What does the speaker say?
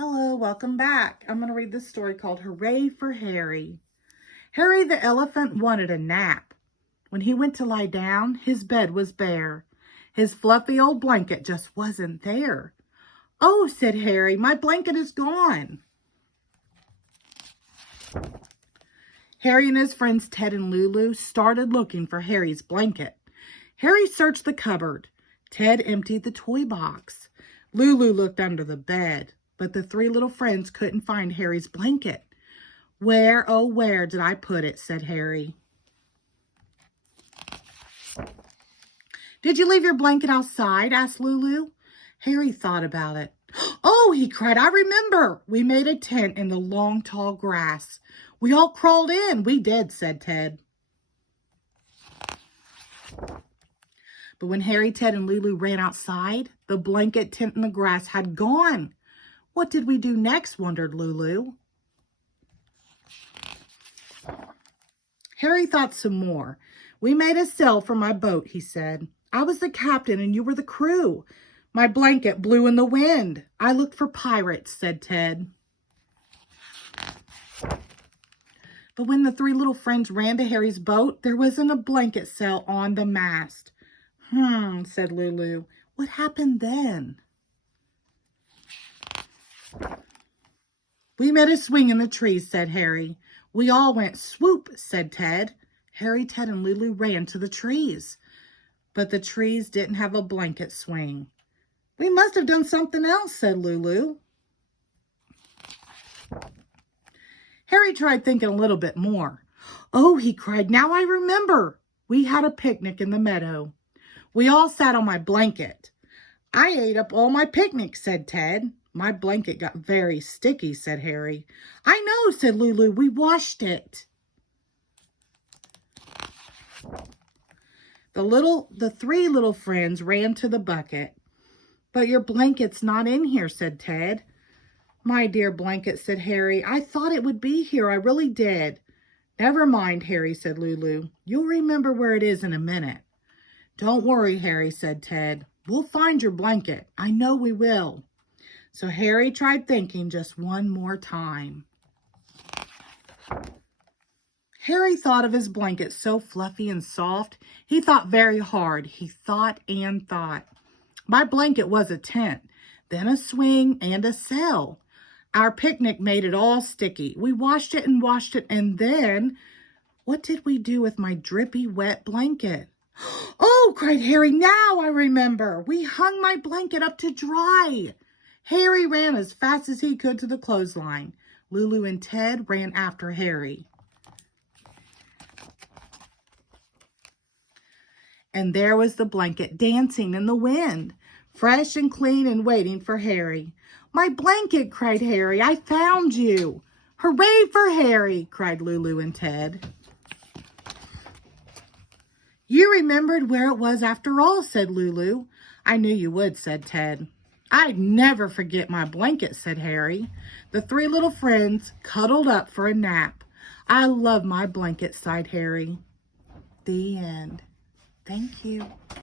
Hello, welcome back. I'm going to read this story called Hooray for Harry. Harry the elephant wanted a nap. When he went to lie down, his bed was bare. His fluffy old blanket just wasn't there. "Oh," said Harry, "my blanket is gone." Harry and his friends Ted and Lulu started looking for Harry's blanket. Harry searched the cupboard. Ted emptied the toy box. Lulu looked under the bed, but the three little friends couldn't find Harry's blanket. "Where, oh, where did I put it?" said Harry. "Did you leave your blanket outside?" asked Lulu. Harry thought about it. "Oh," he cried, "I remember. We made a tent in the long, tall grass. We all crawled in." "We did," said Ted. But when Harry, Ted, and Lulu ran outside, the blanket tent in the grass had gone. "What did we do next?" wondered Lulu. Harry thought some more. "We made a sail for my boat," he said. "I was the captain and you were the crew. My blanket blew in the wind. I looked for pirates," said Ted. But when the three little friends ran to Harry's boat, there wasn't a blanket sail on the mast. Said Lulu. "What happened then?" "We made a swing in the trees," said Harry. "We all went swoop," said Ted. Harry, Ted, and Lulu ran to the trees. But the trees didn't have a blanket swing. "We must have done something else," said Lulu. Harry tried thinking a little bit more. "Oh," he cried, "now I remember. We had a picnic in the meadow. We all sat on my blanket. I ate up all my picnic," said Ted. "My blanket got very sticky," said Harry. "I know," said Lulu. "We washed it." The three little friends ran to the bucket. "But your blanket's not in here," said Ted. "My dear blanket," said Harry. "I thought it would be here. I really did." "Never mind, Harry," said Lulu. "You'll remember where it is in a minute." "Don't worry, Harry," said Ted. "We'll find your blanket. I know we will." So Harry tried thinking just one more time. Harry thought of his blanket so fluffy and soft. He thought very hard. He thought and thought. My blanket was a tent, then a swing and a sail. Our picnic made it all sticky. We washed it, and then what did we do with my drippy, wet blanket? "Oh," cried Harry, "now I remember. We hung my blanket up to dry." Harry ran as fast as he could to the clothesline. Lulu and Ted ran after Harry. And there was the blanket dancing in the wind, fresh and clean and waiting for Harry. "My blanket," cried Harry. "I found you." "Hooray for Harry," cried Lulu and Ted. "You remembered where it was after all," said Lulu. "I knew you would," said Ted. "I'd never forget my blanket," said Harry. The three little friends cuddled up for a nap. "I love my blanket," sighed Harry. The end. Thank you.